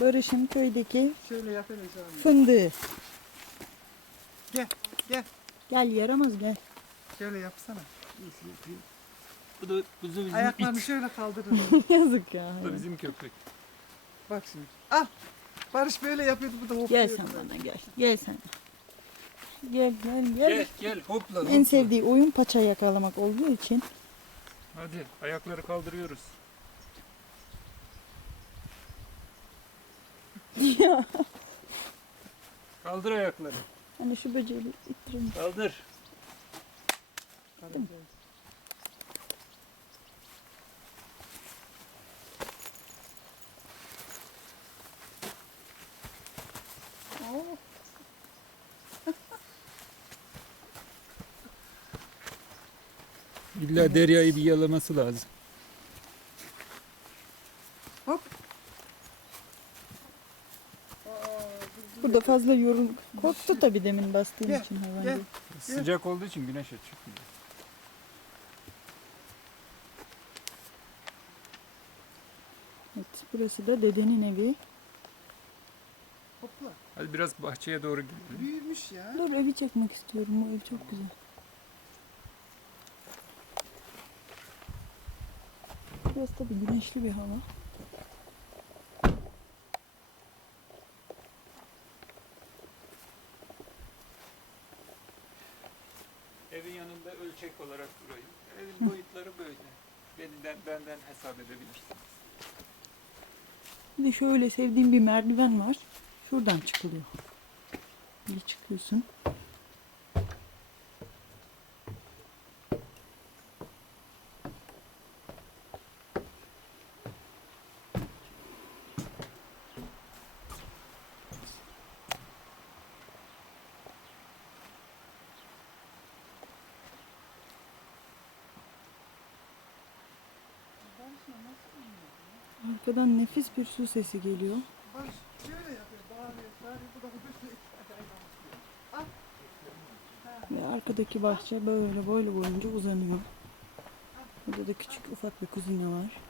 Barış'ın köydeki Şöyle yapalım abi. fındığı. Gel gel. Gel yaramaz gel. Şöyle yapsana. Bu da, bu da bizim Ayaklarını it. şöyle kaldırın. Yazık ya. Bu da bizim köpek. Bak şimdi. Al. Barış böyle yapıyordu bu da hopluyordu. Gel sen bana gel. Gel sen. Gel gel gel. Gel gel hopla. En hopla. sevdiği oyun paça yakalamak olduğu için. Hadi ayakları kaldırıyoruz. Ya Kaldır ayakları. hani şu böceği bir ittirin. Kaldır. Oo. İlla Derya'yı bir yalaması lazım. Hop. Burada fazla yorum korktu tabii demin bastığım Gel, için hayvan. gel. gibi. Sıcak olduğu için güneş açık. Evet, burası da dedenin evi. Hopla. Hadi biraz bahçeye doğru gidelim. Büyümüş ya. Dur evi çekmek istiyorum. Bu ev çok güzel. Burası tabii güneşli bir hava. Evin yanında ölçek olarak durayım. Evin boyutları böyle. Benden, benden hesap edebilirsiniz. Bir de şöyle sevdiğim bir merdiven var. Şuradan çıkılıyor. Bir çıkıyorsun. Arkadan nefis bir su sesi geliyor. Böyle. Ve arkadaki bahçe böyle boylu boyunca uzanıyor. Burada da küçük ufak bir kuzine var.